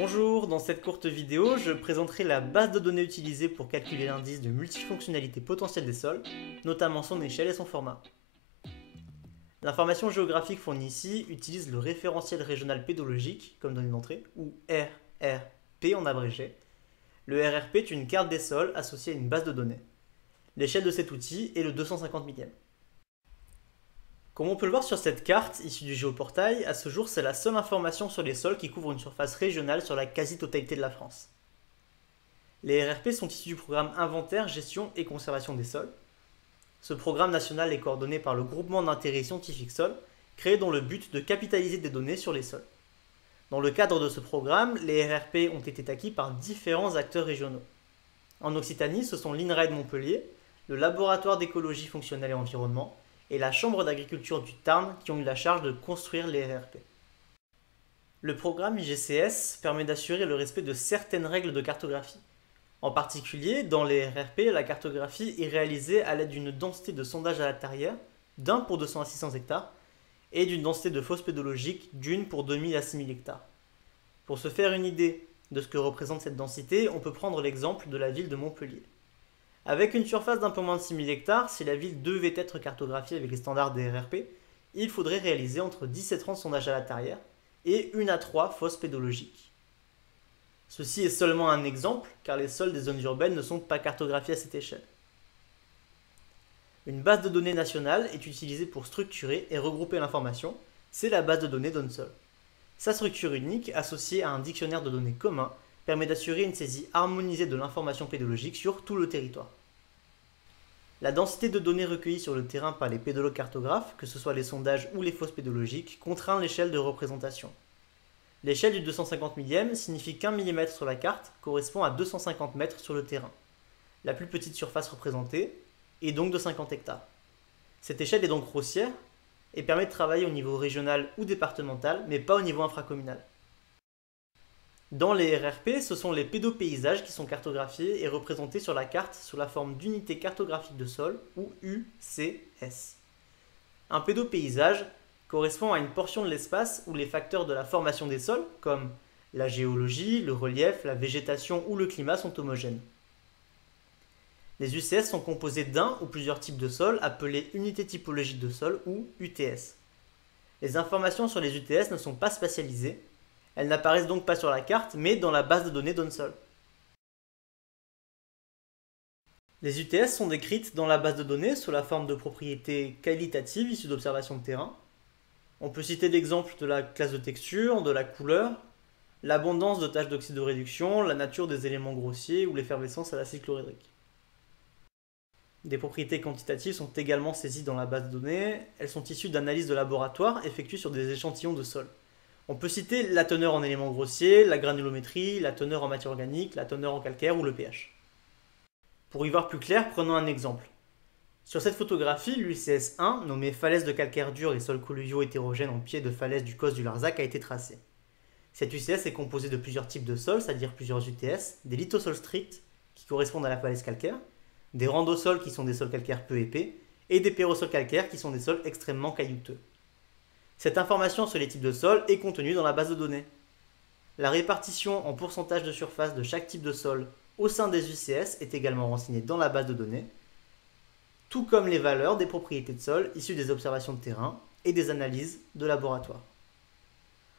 Bonjour, dans cette courte vidéo, je présenterai la base de données utilisée pour calculer l'indice de multifonctionnalité potentielle des sols, notamment son échelle et son format. L'information géographique fournie ici utilise le référentiel régional pédologique comme donnée d'entrée, ou RRP en abrégé. Le RRP est une carte des sols associée à une base de données. L'échelle de cet outil est le 250 millième. Comme on peut le voir sur cette carte issue du géoportail, à ce jour c'est la seule information sur les sols qui couvre une surface régionale sur la quasi-totalité de la France. Les RRP sont issus du programme Inventaire, Gestion et Conservation des sols. Ce programme national est coordonné par le groupement d'intérêt scientifique Sol, créé dans le but de capitaliser des données sur les sols. Dans le cadre de ce programme, les RRP ont été acquis par différents acteurs régionaux. En Occitanie, ce sont l'INRA de Montpellier, le Laboratoire d'écologie fonctionnelle et environnement, et la Chambre d'agriculture du Tarn qui ont eu la charge de construire les RRP. Le programme IGCS permet d'assurer le respect de certaines règles de cartographie. En particulier, dans les RRP, la cartographie est réalisée à l'aide d'une densité de sondage à la terrière d'1 pour 200 à 600 hectares et d'une densité de fosse pédologique d'1 pour 2000 à 6000 hectares. Pour se faire une idée de ce que représente cette densité, on peut prendre l'exemple de la ville de Montpellier. Avec une surface d'un peu moins de 6000 hectares, si la ville devait être cartographiée avec les standards des RRP, il faudrait réaliser entre 10 et 30 sondages à la terrière et 1 à 3 fosses pédologiques. Ceci est seulement un exemple, car les sols des zones urbaines ne sont pas cartographiés à cette échelle. Une base de données nationale est utilisée pour structurer et regrouper l'information, c'est la base de données DONSOL. Sa structure unique, associée à un dictionnaire de données commun, permet d'assurer une saisie harmonisée de l'information pédologique sur tout le territoire. La densité de données recueillies sur le terrain par les pédologues cartographes, que ce soit les sondages ou les fosses pédologiques, contraint l'échelle de représentation. L'échelle du 250 millième signifie qu'un millimètre sur la carte correspond à 250 mètres sur le terrain. La plus petite surface représentée est donc de 50 hectares. Cette échelle est donc grossière et permet de travailler au niveau régional ou départemental, mais pas au niveau infracommunal. Dans les RRP, ce sont les pédopaysages qui sont cartographiés et représentés sur la carte sous la forme d'unité cartographique de sol, ou UCS. Un pédopaysage correspond à une portion de l'espace où les facteurs de la formation des sols, comme la géologie, le relief, la végétation ou le climat, sont homogènes. Les UCS sont composés d'un ou plusieurs types de sols appelés unités typologiques de sol, ou UTS. Les informations sur les UTS ne sont pas spatialisées. Elles n'apparaissent donc pas sur la carte, mais dans la base de données DONSOL. Les UTS sont décrites dans la base de données sous la forme de propriétés qualitatives issues d'observations de terrain. On peut citer l'exemple de la classe de texture, de la couleur, l'abondance de tâches d'oxydoréduction, la nature des éléments grossiers ou l'effervescence à l'acide chlorhydrique. Des propriétés quantitatives sont également saisies dans la base de données. Elles sont issues d'analyses de laboratoire effectuées sur des échantillons de sol. On peut citer la teneur en éléments grossiers, la granulométrie, la teneur en matière organique, la teneur en calcaire ou le pH. Pour y voir plus clair, prenons un exemple. Sur cette photographie, l'UCS 1, nommé falaise de calcaire dur et sols colluviaux hétérogènes en pied de falaise du Causse du Larzac, a été tracé. Cette UCS est composée de plusieurs types de sols, c'est-à-dire plusieurs UTS, des lithosols stricts, qui correspondent à la falaise calcaire, des randosols qui sont des sols calcaires peu épais, et des pérosols calcaires qui sont des sols extrêmement caillouteux. Cette information sur les types de sols est contenue dans la base de données. La répartition en pourcentage de surface de chaque type de sol au sein des UCS est également renseignée dans la base de données, tout comme les valeurs des propriétés de sol issues des observations de terrain et des analyses de laboratoire.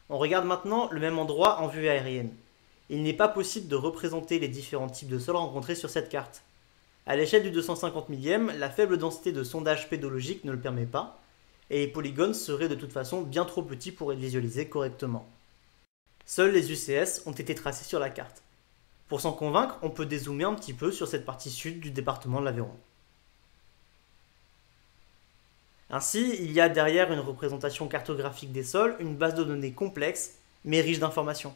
On regarde maintenant le même endroit en vue aérienne. Il n'est pas possible de représenter les différents types de sols rencontrés sur cette carte. À l'échelle du 250 millième, la faible densité de sondage pédologique ne le permet pas, et les polygones seraient de toute façon bien trop petits pour être visualisés correctement. Seuls les UCS ont été tracés sur la carte. Pour s'en convaincre, on peut dézoomer un petit peu sur cette partie sud du département de l'Aveyron. Ainsi, il y a derrière une représentation cartographique des sols une base de données complexe mais riche d'informations.